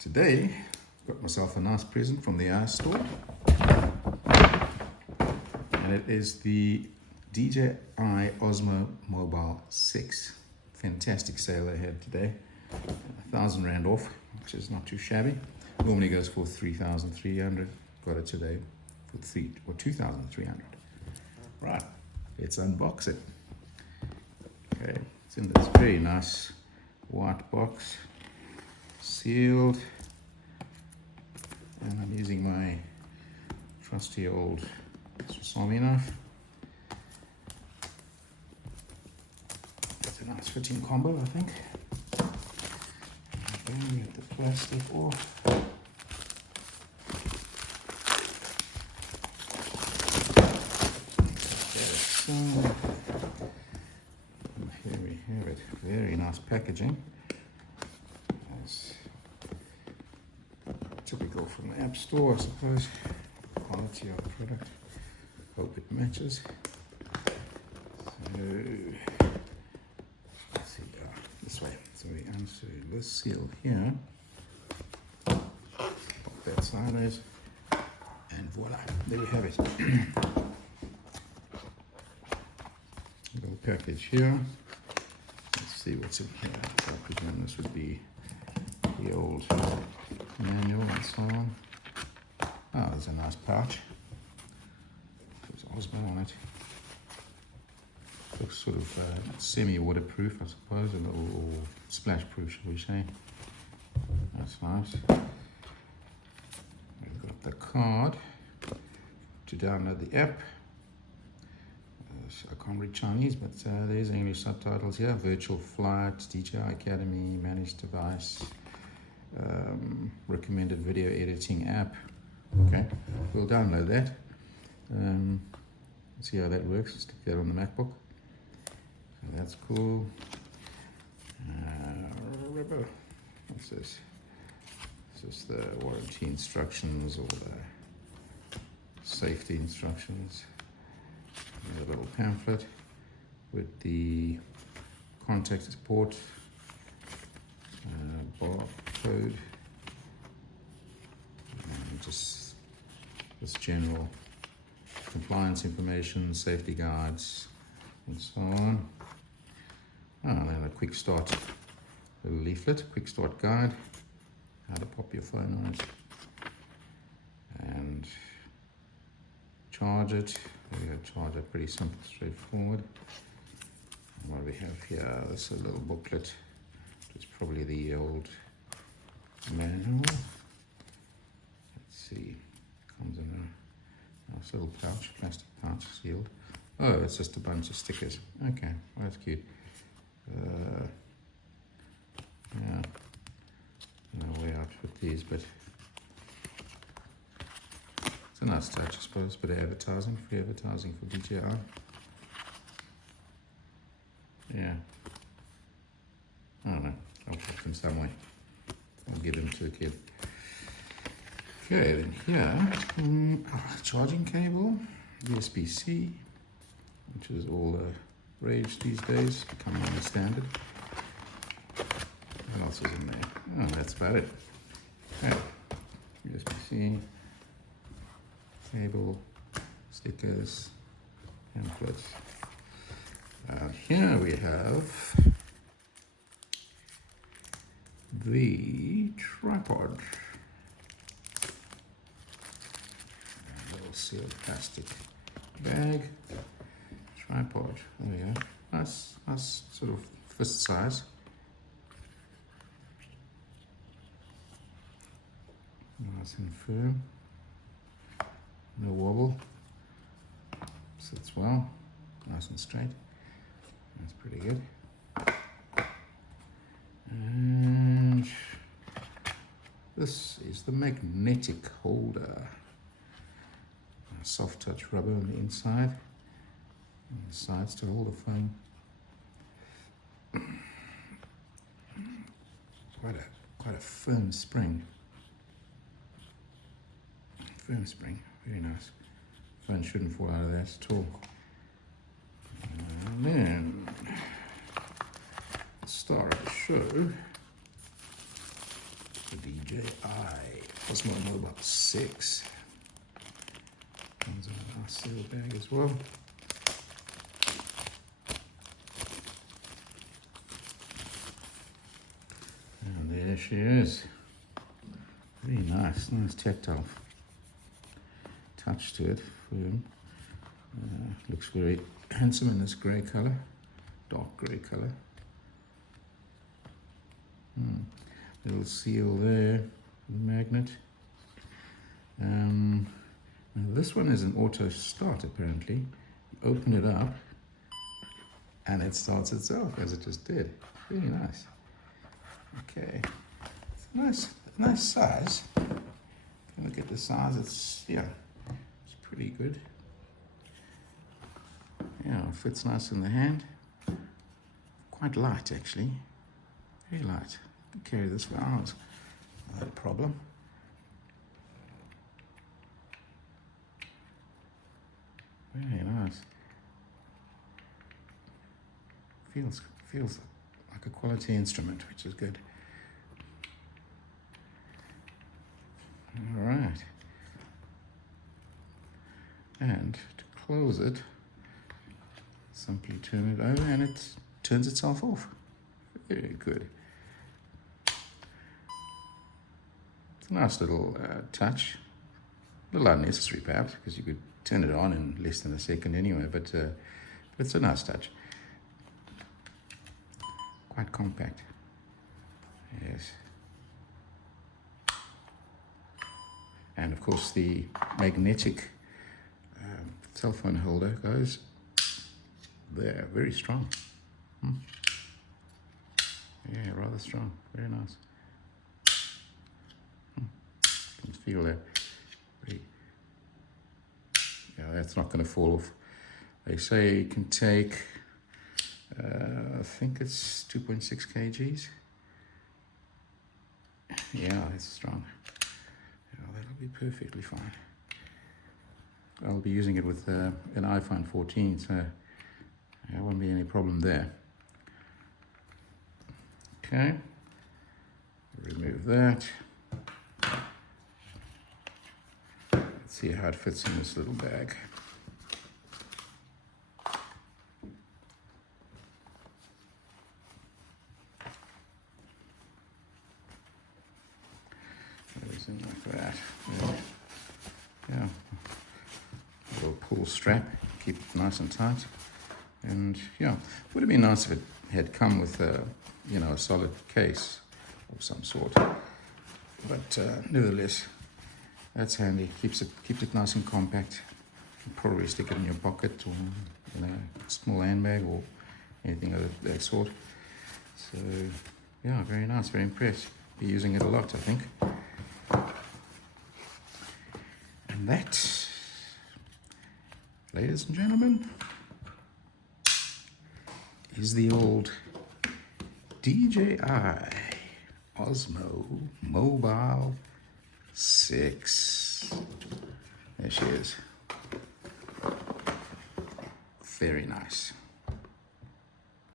Today, got myself a nice present from the store, and it is the DJI Osmo Mobile 6. Fantastic sale they had today, R1,000 off, which is not too shabby. Normally goes for 3,300. Got it today for 2,300. Right, let's unbox it. Okay, it's in this very nice white box, sealed, and I'm using my trusty old Swiss Army knife. It's a nice fitting combo, I think. Okay, get the plastic off. So, here we have it. Very nice packaging. As typical from the App Store, I suppose. Quality of the product. Hope it matches. So, let's see, this way. So we answer this seal here. Pop that sideways. And voila, there we have it. Little package here. Let's see what's in here. I presume this would be the old manual and so on. Oh, there's a nice pouch. There's Osmo on it. Looks sort of semi-waterproof, I suppose, or splash-proof, shall we say. That's nice. We've got the card to download the app. I can't read Chinese, but there's English subtitles here. Virtual flight, DJI Academy, managed device, recommended video editing app. Okay, we'll download that. See how that works. Stick that on the MacBook. So that's cool. What's this? Is this the warranty instructions or the safety instructions? A little pamphlet with the contact support, barcode, and just this general compliance information, safety guides, and so on. And then a quick start, a leaflet, quick start guide, how to pop your phone on it, and charge it. There we go, charge it, pretty simple, straightforward. And what do we have here? This is a little booklet. It's probably the old manual. Let's see, comes in a nice little pouch, plastic pouch, sealed. Oh, it's just a bunch of stickers. Okay, well, that's cute. Yeah, no way out with these, but it's a nice touch, I suppose. Bit of advertising, free advertising for DJI. Yeah. I don't know. I'll put them some way. I'll give them to a kid. Okay, then here, charging cable, USB-C, which is all the rage these days, becoming the standard. What else is in there? Oh, that's about it. Okay, USB-C. Cable, stickers, pamphlets. Here we have the tripod. A little sealed plastic bag. Tripod. There we go. Nice sort of fist size. Nice and firm. No wobble, sits well, nice and straight. That's pretty good. And this is the magnetic holder. A soft touch rubber on the inside, and the sides to hold the phone. Quite a firm spring. Firm spring. Very nice. Phone shouldn't fall out of that at all. And then, star of the show the DJI Osmo Mobile 6. Comes in a nice little bag as well. And there she is. Very nice, nice tactile touch to it. Firm. Looks very handsome in this grey colour, dark grey colour. Little seal there, magnet. Now this one is an auto start apparently. You open it up and it starts itself as it just did. Really nice. Okay, it's a nice size. If you look at the size, it's pretty good. Yeah, it fits nice in the hand. Quite light actually, very light. You can carry this for hours without a problem. Very nice. Feels like a quality instrument, which is good. All right. And to close it, simply turn it over and it turns itself off. Very good. It's a nice little touch. A little unnecessary perhaps, because you could turn it on in less than a second anyway, but it's a nice touch. Quite compact. Yes. And of course the magnetic cell phone holder goes there, very strong. Yeah, rather strong, very nice. You can feel that. Yeah, that's not going to fall off. They say it can take, I think it's 2.6 kgs. Yeah, it's strong. Yeah, that'll be perfectly fine. I'll be using it with an iPhone 14, so there won't be any problem there. Okay, remove that. Let's see how it fits in this little bag. Goes in like that. Yeah. A little pull strap, keep it nice and tight. And yeah, would have been nice if it had come with a solid case of some sort. But nevertheless, that's handy. Keeps it nice and compact. You can probably stick it in your pocket or a small handbag or anything of that sort. So yeah, very nice. Very impressed. Be using it a lot, I think. And that, ladies and gentlemen, is the old DJI Osmo Mobile 6. There she is. Very nice.